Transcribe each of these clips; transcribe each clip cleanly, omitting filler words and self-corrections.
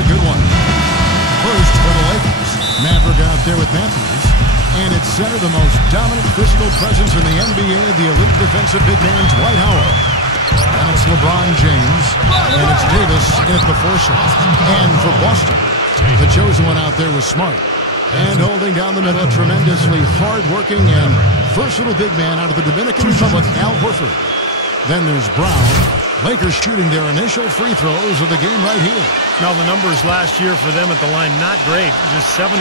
a good one. First for the Lakers. Maverick out there with Matthews. And at center, the most dominant physical presence in the NBA, the elite defensive big man, Dwight Howard. And it's LeBron James. And it's Davis in at the 4 shot. And for Boston, the chosen one out there was Smart. And holding down the middle, a tremendously hard-working and versatile big man out of the Dominican Republic, Al Horford. Then there's Brown. Lakers shooting their initial free throws of the game right here. Now, the numbers last year for them at the line, not great. Just 73%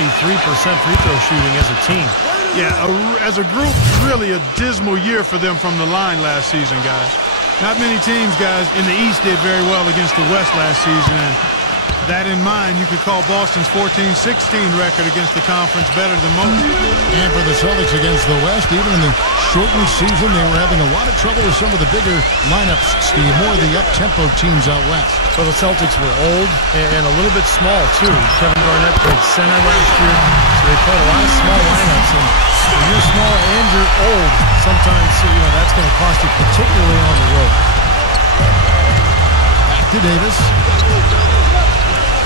free throw shooting as a team. Yeah, as a group, really a dismal year for them from the line last season, guys. Not many teams, guys, in the East did very well against the West last season. And that in mind, you could call Boston's 14-16 record against the conference better than most. And for the Celtics against the West, even in the shortened season, they were having a lot of trouble with some of the bigger lineups, Steve, more of the up-tempo teams out west. Well, the Celtics were old and a little bit small, too. Kevin Garnett played center last year, so they played a lot of small lineups. And when you're small and you're old, sometimes, that's going to cost you, particularly on the road. Back to Davis.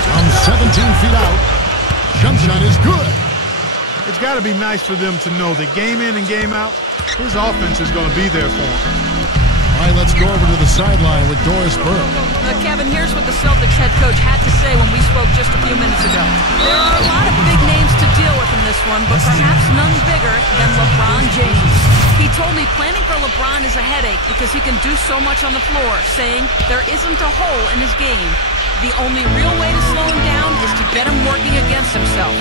From 17 feet out, jump shot is good. It's got to be nice for them to know that game in and game out, his offense is going to be there for him. All right, let's go over to the sideline with Doris Burke. Kevin, here's what the Celtics head coach had to say when we spoke just a few minutes ago. There are a lot of big names to deal with in this one, but perhaps none bigger than LeBron James. He told me planning for LeBron is a headache because he can do so much on the floor, saying there isn't a hole in his game. The only real way to slow him down is to get him working against himself.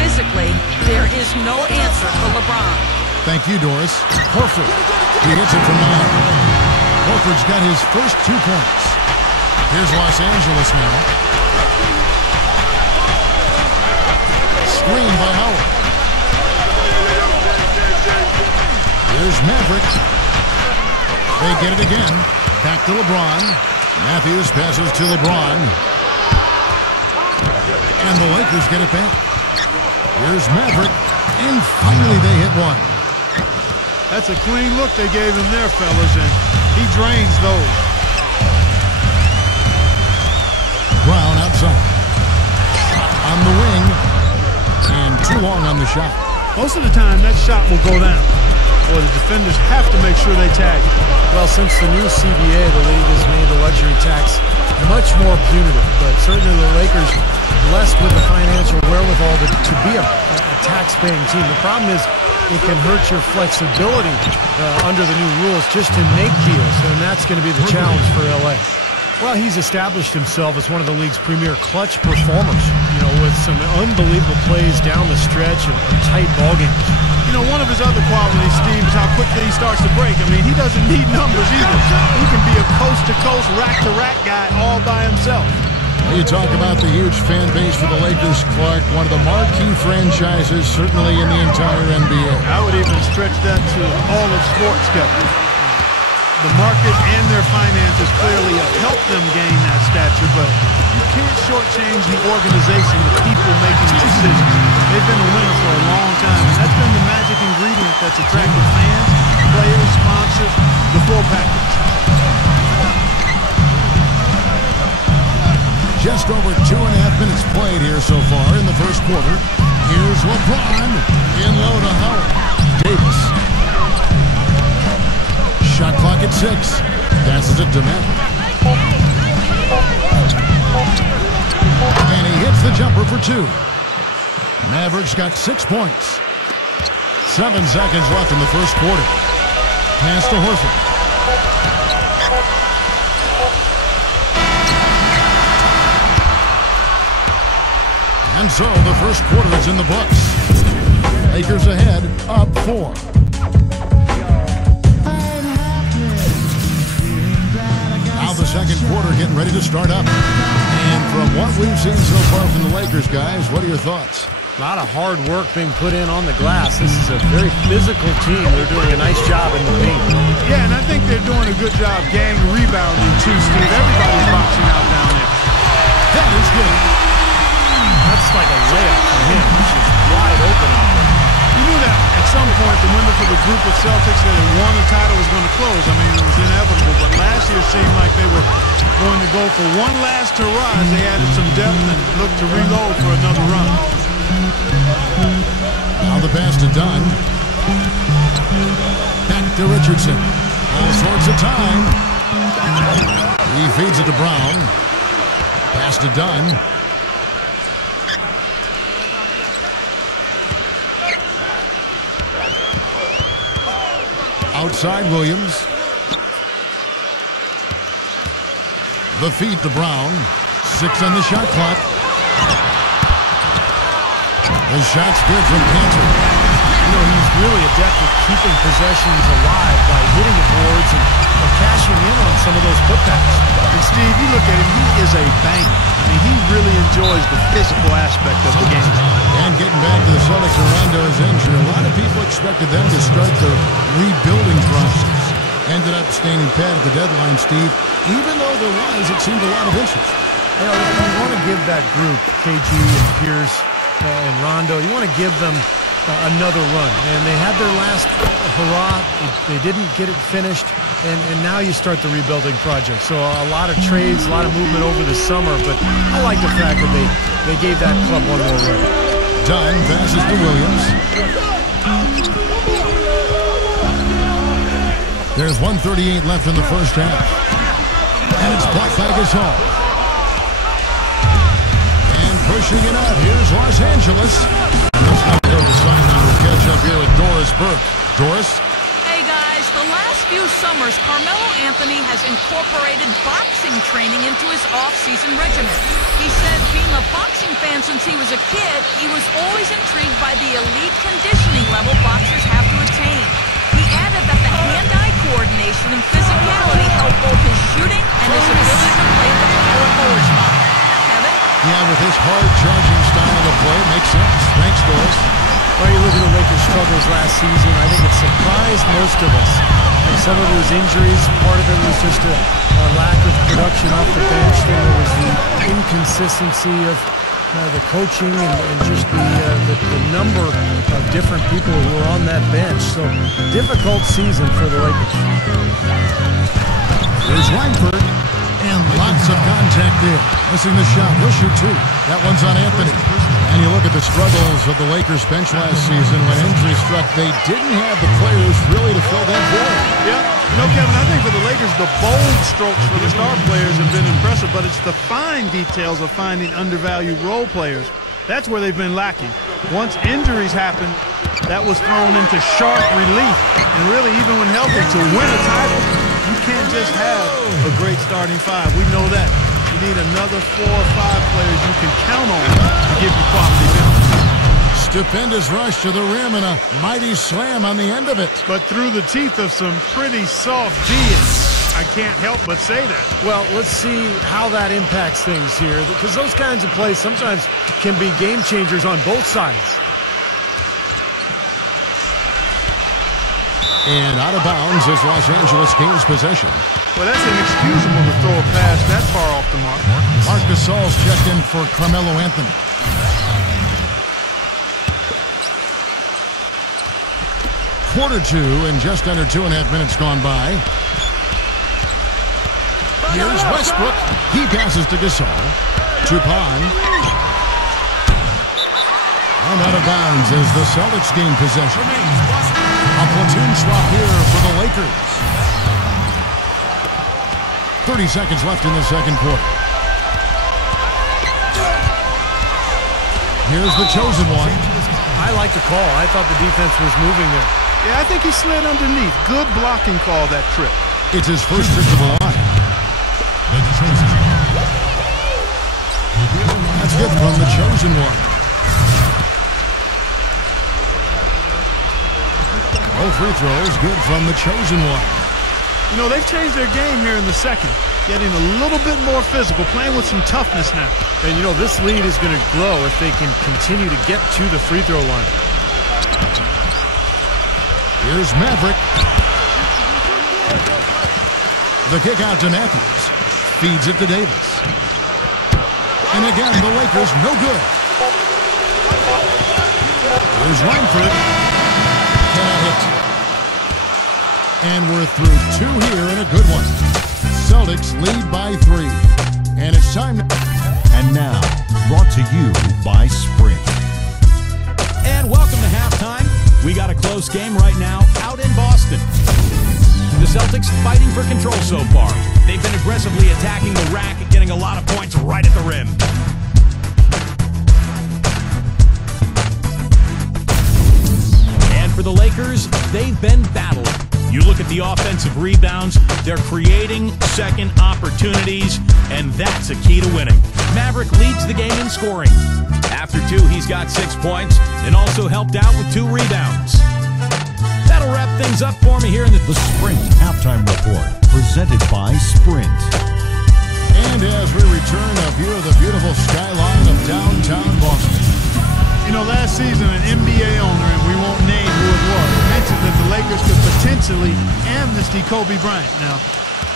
Physically, there is no answer for LeBron. Thank you, Doris. Horford. He hits it from 9. Horford's got his first 2 points. Here's Los Angeles now. Screen by Howard. Here's Maverick. They get it again. Back to LeBron. Matthews passes to LeBron. And the Lakers get it back. Here's Maverick. And finally they hit one. That's a clean look they gave him there, fellas, and he drains those. Brown outside. On the wing. And too long on the shot. Most of the time, that shot will go down. Or the defenders have to make sure they tag it. Well, since the new CBA, the league has made the luxury tax much more punitive. But certainly the Lakers blessed with the financial wherewithal to be a tax-paying team. The problem is it can hurt your flexibility under the new rules just to make deals, and that's going to be the challenge for L.A. Well, he's established himself as one of the league's premier clutch performers, with some unbelievable plays down the stretch of tight ball games. One of his other qualities, Steve, is how quickly he starts to break. I mean, he doesn't need numbers either. He can be a coast-to-coast, rack-to-rack guy all by himself. You talk about the huge fan base for the Lakers, Clark, one of the marquee franchises, certainly in the entire NBA. I would even stretch that to all of sports, Kevin. The market and their finances clearly have helped them gain that stature, but you can't shortchange the organization, the people making the decisions. They've been a winner for a long time, and that's been the magic ingredient that's attracted fans, players, sponsors, the full package. Just over 2.5 minutes played here so far in the first quarter. Here's LeBron in low to Howard. Davis. Shot clock at 6. Passes it to Maverick. And he hits the jumper for 2. Maverick's got 6 points. 7 seconds left in the first quarter. Pass to Horford. And so the first quarter is in the books. Lakers ahead, up 4. Now the second quarter getting ready to start up. And from what we've seen so far from the Lakers, guys, what are your thoughts? A lot of hard work being put in on the glass. This is a very physical team. They're doing a nice job in the paint. Yeah, and I think they're doing a good job gang rebounding too, Steve. Everybody's boxing out down there. That is good. That's like a layup for him. He's just wide open out there. You knew that at some point the window for the group of Celtics that had won the title was going to close. I mean, it was inevitable. But last year seemed like they were going to go for one last hurrah as they added some depth and looked to reload for another run. Now the pass to Dunn. Back to Richardson. All sorts of time. He feeds it to Brown. Pass to Dunn. Outside Williams. The feed to Brown. 6 on the shot clock. The shot's good from Cantor. You know, he's really adept at keeping possessions alive by hitting the boards and cashing in on some of those putbacks. And Steve, you look at him, he is a banker. I mean, he really enjoys the physical aspect of the game. And getting back to the Celtics and Rondo's injury, a lot of people expected them to start the rebuilding process. Ended up standing pat at the deadline, Steve. Even though there was, it seemed a lot of interest. You know, you want to give that group, KG and Pierce and Rondo, you want to give them another run. And they had their last hurrah. They didn't get it finished. And now you start the rebuilding project. So a lot of trades, a lot of movement over the summer. But I like the fact that they gave that club one more run. Dunn passes to Williams. There's 1:38 left in the first half. And it's blocked by Gasol. And pushing it out. Here's Los Angeles. And let's not go to the sideline. We'll catch up here with Doris Burke. Doris? Hey guys, the last few summers, Carmelo Anthony has incorporated boxing training into his off-season regimen. He said being a boxing fan since he was a kid, he was always intrigued by the elite conditioning level boxers have to attain. He added that the hand-eye coordination and physicality help both his shooting and his ability to play the power forward spot. Kevin? Yeah, with his hard-charging style of play, makes sense. Thanks, Doris. Well, you look at the Lakers' struggles last season, I think it surprised most of us. And some of it was injuries. Part of it was just a lack of production off the bench. Then there was the inconsistency of the coaching and just the number of different people who were on that bench. So, difficult season for the Lakers. Here's Langford. And lots of contact there. Missing the shot. He'll shoot 2. That one's on Anthony. And you look at the struggles of the Lakers bench last season when injury struck. They didn't have the players really to fill that void. Yeah. You know, Kevin, I think for the Lakers, the bold strokes for the star players have been impressive, but it's the fine details of finding undervalued role players. That's where they've been lacking. Once injuries happened, that was thrown into sharp relief. And really, even when healthy, to win a title, you can't just have a great starting 5. We know that. You need another 4 or 5 players you can count on to give you quality minutes. Stupendous rush to the rim and a mighty slam on the end of it. But through the teeth of some pretty soft G's. I can't help but say that. Well, let's see how that impacts things here, because those kinds of plays sometimes can be game changers on both sides. And out of bounds as Los Angeles gains possession. Well, that's inexcusable to throw a pass that far off the mark. Marc Gasol's checked in for Carmelo Anthony. Quarter 2 and just under 2.5 minutes gone by. Here's Westbrook. He passes to Gasol. Tupan. And out of bounds as the Celtics gain possession. A platoon swap here for the Lakers. 30 seconds left in the second quarter. Here's the chosen one. I like the call. I thought the defense was moving there. Yeah, I think he slid underneath. Good blocking call that trip. It's his first trip to the line. That's good from the chosen one. All free throws good from the chosen one. You know, they've changed their game here in the second. Getting a little bit more physical, playing with some toughness now. And, you know, this lead is going to grow if they can continue to get to the free throw line. Here's Maverick. The kick out to Matthews. Feeds it to Davis. And again, the Lakers no good. Here's Langford. And we're through 2 here and a good one. Celtics lead by 3. And it's time to... And now, brought to you by Sprint. And welcome to halftime. We got a close game right now out in Boston. The Celtics fighting for control so far. They've been aggressively attacking the rack, getting a lot of points right at the rim. And for the Lakers, they've been battling. You look at the offensive rebounds, they're creating second opportunities, and that's a key to winning. Maverick leads the game in scoring. After 2, he's got 6 points and also helped out with 2 rebounds. That'll wrap things up for me here in the Sprint Halftime Report, presented by Sprint. And as we return, a view of the beautiful skyline of downtown Boston. You know, last season, an NBA owner, and we won't name who it was, mentioned that the Lakers could potentially amnesty Kobe Bryant. Now,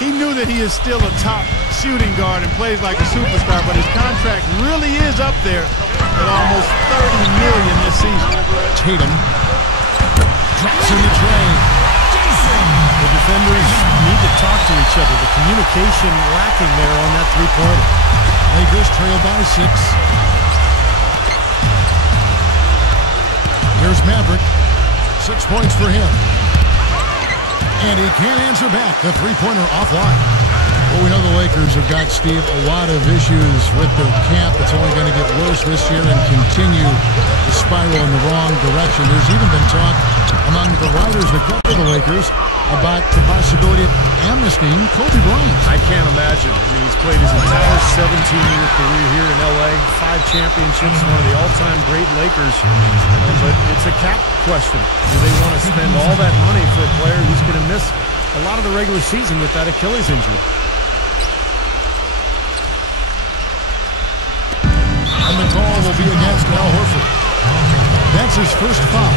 he knew that he is still a top shooting guard and plays like a superstar, but his contract really is up there at almost $30 million this season. Tatum drops in the tray. The defenders need to talk to each other. The communication lacking there on that three-pointer. Lakers trail by 6. Here's Maverick. 6 points for him. And he can't answer back. The three-pointer offline. Well, we know the Lakers have got, Steve, a lot of issues with their camp. It's only going to get worse this year and continue to spiral in the wrong direction. There's even been talk among the writers that cover the Lakers about the possibility of amnestying Kobe Bryant. I can't imagine. I mean, he's played his entire 17-year career here in L.A., 5 championships, one of the all-time great Lakers. But it's a cap question. Do they want to spend all that money for a player who's going to miss a lot of the regular season with that Achilles injury? And the call will be against Al Horford. That's his first foul.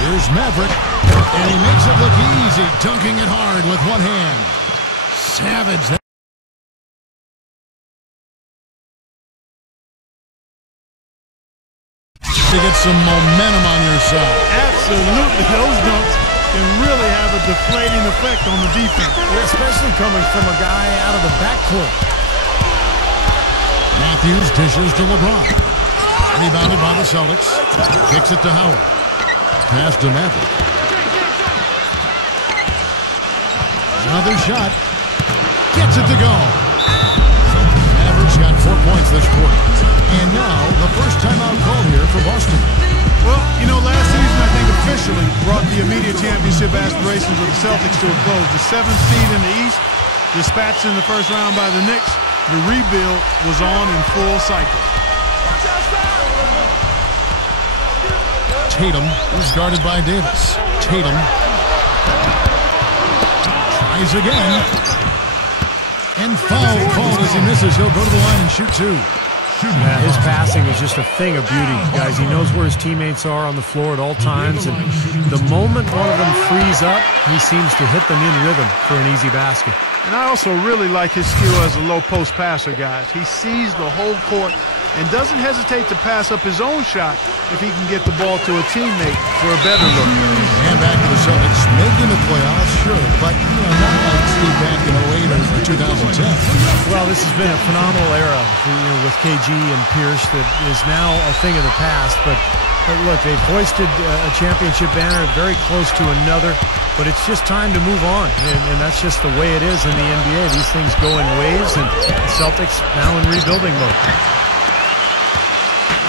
Here's Maverick, and he makes it look easy, dunking it hard with one hand. Savage. To get some momentum on your side. Absolutely. Those dunks can really have a deflating effect on the defense. Especially coming from a guy out of the backcourt. Matthews dishes to LeBron. Rebounded by the Celtics. Kicks it to Howard. Pass to Maverick. Another shot. Gets it to go. Maverick's got 4 points this quarter. And now, the first timeout called here for Boston. Well, you know, last season, I think officially brought the immediate championship aspirations of the Celtics to a close. The 7th seed in the East, dispatched in the first round by the Knicks. The rebuild was on in full cycle. Tatum is guarded by Davis. Tatum tries again. And foul called as he misses. He'll go to the line and shoot 2. Yeah, his passing is just a thing of beauty, guys. He knows where his teammates are on the floor at all times, and the moment one of them frees up, he seems to hit them in rhythm for an easy basket. And I also really like his skill as a low-post passer, guys. He sees the whole court and doesn't hesitate to pass up his own shot if he can get the ball to a teammate for a better look. And back to the Celtics, making the playoffs, sure, but not like Steve back in 08 or 2010. Well, this has been a phenomenal era with KG and Pierce that is now a thing of the past. But look, they've hoisted a championship banner very close to another, but it's just time to move on. And that's just the way it is in the NBA. These things go in waves, and the Celtics now in rebuilding mode.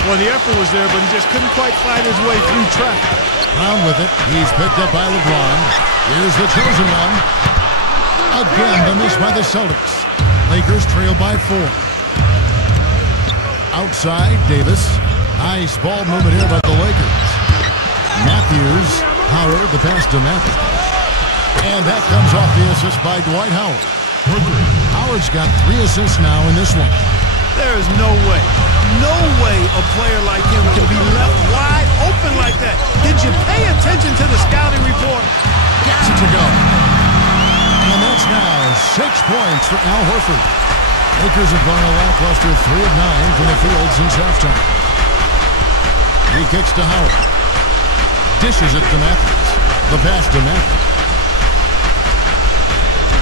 Well, the effort was there, but he just couldn't quite fight his way through traffic. Brown with it. He's picked up by LeBron. Here's the chosen one. Again, the miss by the Celtics. Lakers trail by 4. Outside, Davis. Nice ball movement here by the Lakers. Matthews, Howard, the pass to Matthews. And that comes off the assist by Dwight Howard. Howard's got 3 assists now in this one. There is no way a player like him can be left wide open like that. Did you pay attention to the scouting report? Gets it to go. And that's now 6 points for Al Horford. Lakers have gone a lackluster 3 of 9 from the field since halftime. He kicks to Howard. Dishes it to Matthews. The pass to Matthews.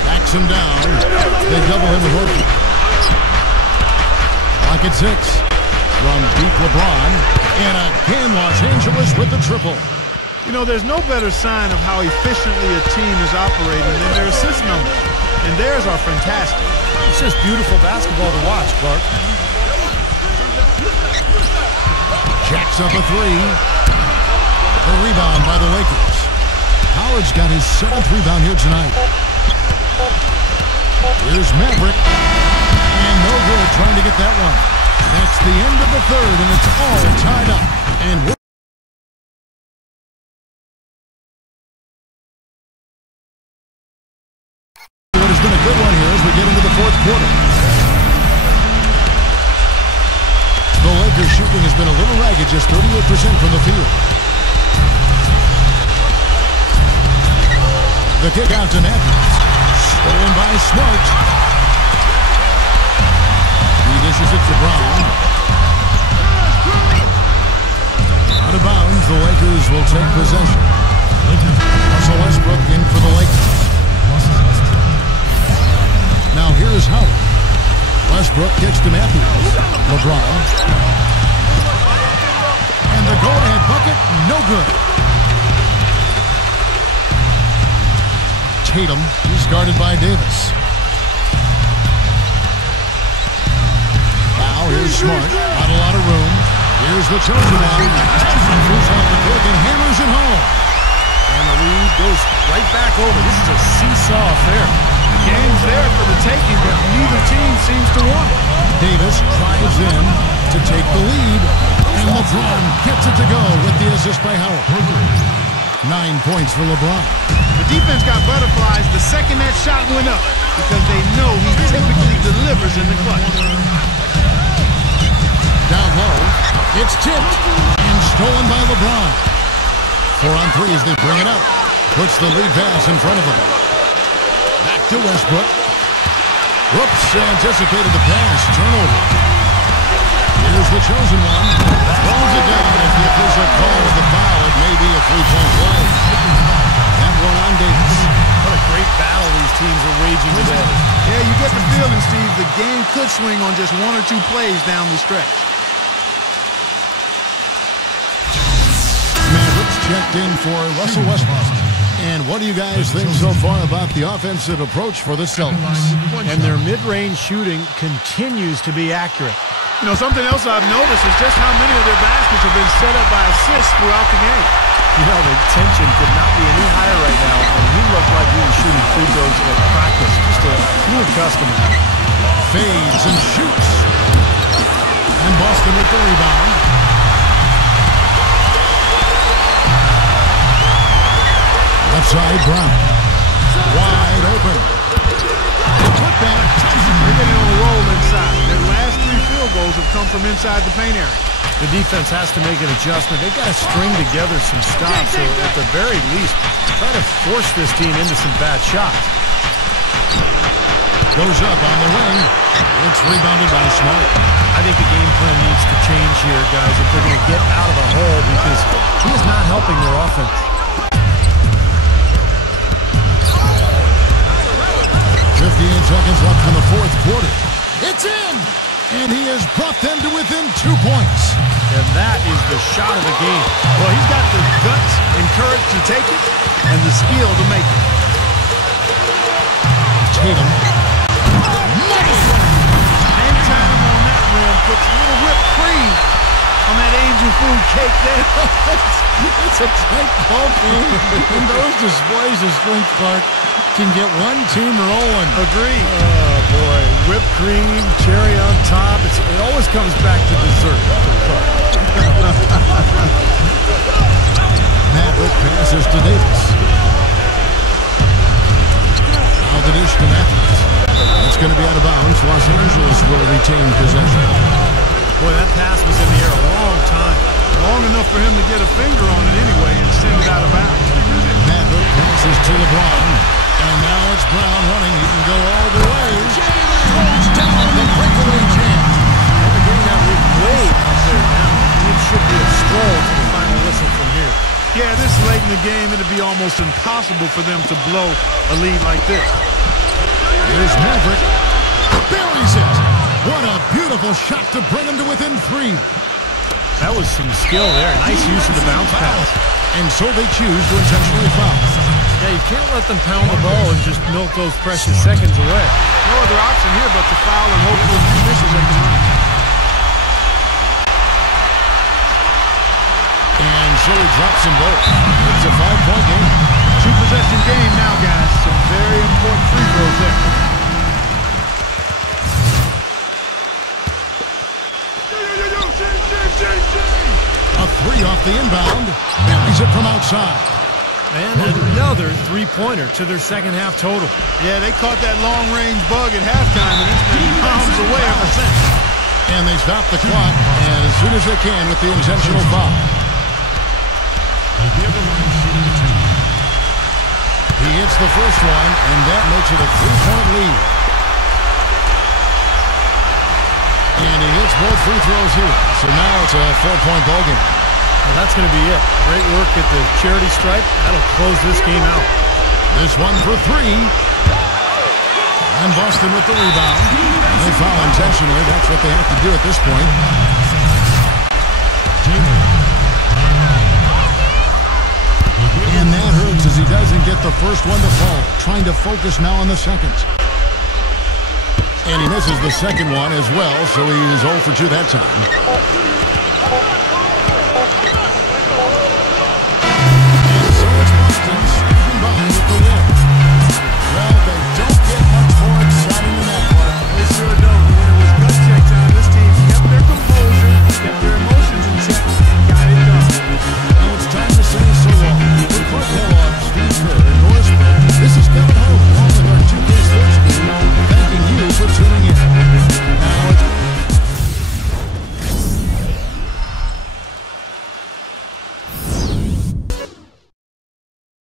Backs him down. They double him with Hogan. Clock at 6. From deep LeBron. And again, Los Angeles with the triple. You know, there's no better sign of how efficiently a team is operating than their assist numbers. And theirs are fantastic. It's just beautiful basketball to watch, Clark. Jacks up a 3. The rebound by the Lakers. Howard's got his 7th rebound here tonight. Here's Maverick. And no good trying to get that one. That's the end of the third, and it's all tied up. And what has been a good one here as we get into the fourth quarter. The Lakers shooting has been a little ragged, just 38% from the field. The kick out to Matthews. Stolen by Smart. He dishes it to Brown. Out of bounds, the Lakers will take possession. Russell Westbrook in for the Lakers. Now here's Howard. Westbrook kicks to Matthews. LeBron. And the go-ahead bucket, no good. Tatum, he's guarded by Davis. Now here's Smart. Not a lot of room. Here's the chosen one. Throws off the kick and hammers it home. And the lead goes right back over. This is a seesaw affair. The game's there for the taking, but neither team seems to want it. Davis drives in to take the lead, and LeBron gets it to go with the assist by Howard. 9 points for LeBron. The defense got butterflies the second that shot went up because they know he typically delivers in the clutch. Down low, it's tipped and stolen by LeBron. 4 on 3 as they bring it up. Puts the lead pass in front of him. Back to Westbrook. Whoops, anticipated the pass. Turnover. Here's the chosen one. Throws it down. If the official calls the foul, it may be a 3-point play. That one on Davis. What a great battle these teams are waging today. Yeah, you get the feeling, Steve, the game could swing on just 1 or 2 plays down the stretch. Mavericks checked in for Russell Westbrook. And what do you guys think so far about the offensive approach for the Celtics? And their mid-range shooting continues to be accurate. You know, something else I've noticed is just how many of their baskets have been set up by assists throughout the game. You know, the tension could not be any higher right now, and he looked like he was shooting free throws at practice. Just a fluid customer. Fades and shoots. And Boston with the rebound. Left side, Brown. Wide open. Put that. They're getting on a roll inside. Their last 3 field goals have come from inside the paint area. The defense has to make an adjustment. They've got to string together some stops, or at the very least, try to force this team into some bad shots. Goes up on the wing. It's rebounded by Smart. I think the game plan needs to change here, guys, if they're going to get out of the hole, because he is not helping their offense. 58 seconds left in the fourth quarter. It's in! And he has brought them to within 2 points. And that is the shot of the game. Well, he's got the guts and courage to take it and the skill to make it. Tatum. Anytime on that rim puts a little whipped cream on that angel food cake there. It's a tight ball game. And those displays of strength, Clark, can get one team rolling. Agreed. Oh, boy. Whipped cream, cherry on top. It always comes back to dessert. Maverick passes to Davis. Now the dish to Matthews. It's going to be out of bounds. Los Angeles will retain possession. Boy, that pass was in the air a long time. Long enough for him to get a finger on it anyway and send it out of bounds. Maverick passes to LeBron. And now it's Brown running. He can go all the way. Goes down the control to the final whistle from here. Yeah, this late in the game, it'd be almost impossible for them to blow a lead like this. Here's Maverick. Buries it. What a beautiful shot to bring him to within 3. That was some skill there. Nice use of the bounce pass. And so they choose to intentionally foul. Yeah, you can't let them pound the ball and just milk those precious seconds away. No other option here but to foul and hope for a few misses at the line. And so he drops them both. It's a 5-point game. 2-possession game now, guys. Some very important free throws there. A 3 off the inbound. Buries it from outside. And another three-pointer to their second half total. Yeah, they caught that long-range bug at halftime, and it's been bombs away ever since. And they stop the clock as soon as they can with the intentional foul. He hits the first one, and that makes it a 3-point lead. And he hits both free throws here. So now it's a 4-point ball game. Well, that's going to be it. Great work at the charity stripe. That'll close this game out. This one for 3. And Boston with the rebound. They foul intentionally. That's what they have to do at this point. And that hurts as he doesn't get the first one to fall. Trying to focus now on the second. And he misses the second one as well, so he is 0 for 2 that time.